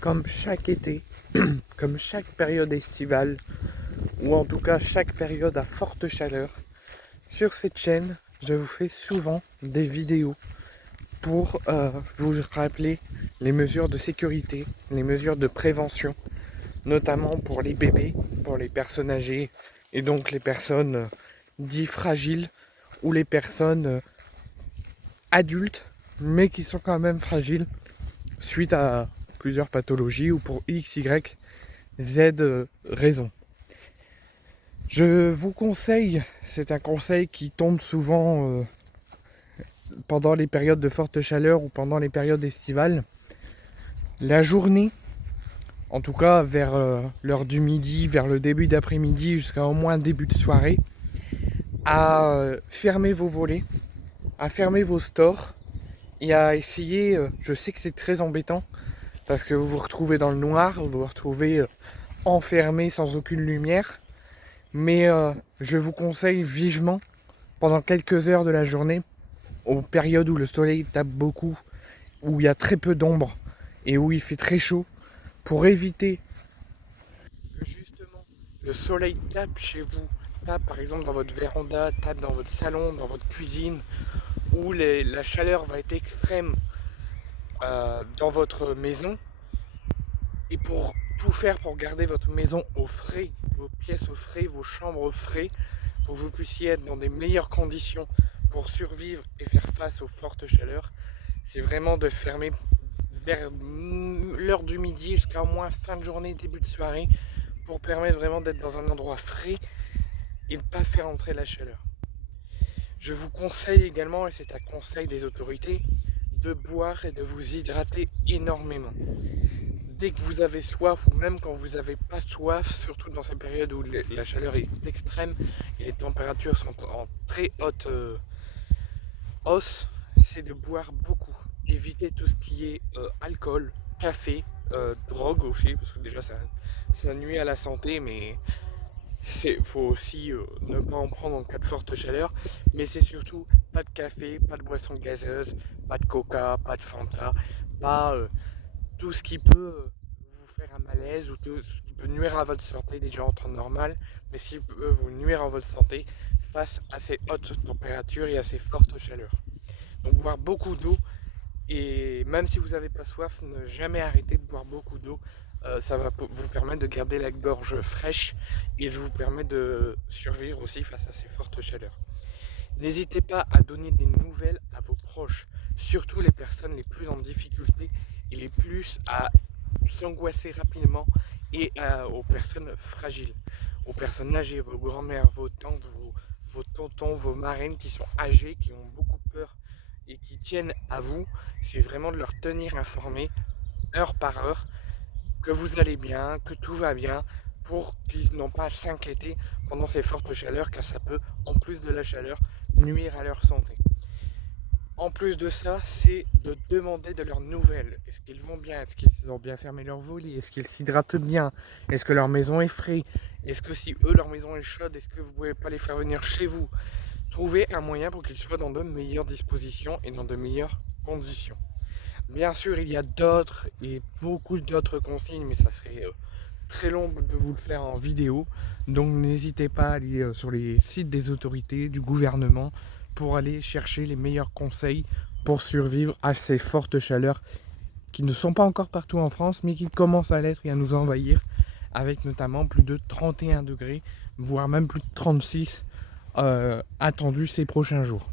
Comme chaque été, comme chaque période estivale, ou en tout cas chaque période à forte chaleur, sur cette chaîne, je vous fais souvent des vidéos pour vous rappeler les mesures de sécurité, les mesures de prévention, notamment pour les bébés, pour les personnes âgées et donc les personnes dites fragiles ou les personnes adultes mais qui sont quand même fragiles suite à plusieurs pathologies ou pour X, Y, Z raisons. Je vous conseille, c'est un conseil qui tombe souvent pendant les périodes de forte chaleur ou pendant les périodes estivales, la journée, en tout cas vers l'heure du midi, vers le début d'après-midi jusqu'à au moins début de soirée, à fermer vos volets, à fermer vos stores et à essayer, je sais que c'est très embêtant parce que vous vous retrouvez dans le noir, vous vous retrouvez enfermé sans aucune lumière, mais je vous conseille vivement pendant quelques heures de la journée, aux périodes où le soleil tape beaucoup, où il y a très peu d'ombre et où il fait très chaud, pour éviter que justement le soleil tape chez vous, tape par exemple dans votre véranda, tape dans votre salon, dans votre cuisine, où la chaleur va être extrême dans votre maison, et pour tout faire pour garder votre maison au frais, vos pièces au frais, vos chambres au frais, pour que vous puissiez être dans des meilleures conditions pour survivre et faire face aux fortes chaleurs, c'est vraiment de fermer vers l'heure du midi jusqu'à au moins fin de journée, début de soirée, pour permettre vraiment d'être dans un endroit frais et de ne pas faire entrer la chaleur. Je vous conseille également, et c'est un conseil des autorités, de boire et de vous hydrater énormément. Dès que vous avez soif, ou même quand vous n'avez pas soif, surtout dans ces périodes où la chaleur est extrême et les températures sont en très haute hausse, c'est de boire beaucoup. Éviter tout ce qui est alcool, café, drogue aussi, parce que déjà ça nuit à la santé, mais il faut aussi ne pas en prendre en cas de forte chaleur. Mais c'est surtout pas de café, pas de boisson gazeuse, pas de coca, pas de Fanta, pas tout ce qui peut vous faire un malaise ou tout ce qui peut nuire à votre santé déjà en temps normal, mais ce qui peut vous nuire à votre santé face à ces hautes températures et à ces fortes chaleurs. Donc boire beaucoup d'eau, et même si vous n'avez pas soif, ne jamais arrêter de boire beaucoup d'eau. Ça va vous permettre de garder la gorge fraîche et de vous permettre de survivre aussi face à ces fortes chaleurs. N'hésitez pas à donner des nouvelles à vos proches, surtout les personnes les plus en difficulté et les plus à s'angoisser rapidement, et aux personnes fragiles, aux personnes âgées, vos grands-mères, vos tantes, vos tontons, vos marraines qui sont âgées, qui ont beaucoup peur et qui tiennent à vous. C'est vraiment de leur tenir informés heure par heure que vous allez bien, que tout va bien, pour qu'ils n'ont pas à s'inquiéter pendant ces fortes chaleurs, car ça peut, en plus de la chaleur, nuire à leur santé. En plus de ça, c'est de demander de leurs nouvelles. Est-ce qu'ils vont bien? Est-ce qu'ils ont bien fermé leur volet? Est-ce qu'ils s'hydratent bien? Est-ce que leur maison est fraîche? Est-ce que si eux, leur maison est chaude, est-ce que vous ne pouvez pas les faire venir chez vous? Trouvez un moyen pour qu'ils soient dans de meilleures dispositions et dans de meilleures conditions. Bien sûr, il y a d'autres et beaucoup d'autres consignes, mais ça serait très long de vous le faire en vidéo. Donc n'hésitez pas à aller sur les sites des autorités, du gouvernement, pour aller chercher les meilleurs conseils pour survivre à ces fortes chaleurs qui ne sont pas encore partout en France, mais qui commencent à l'être et à nous envahir, avec notamment plus de 31 degrés, voire même plus de 36 attendus ces prochains jours.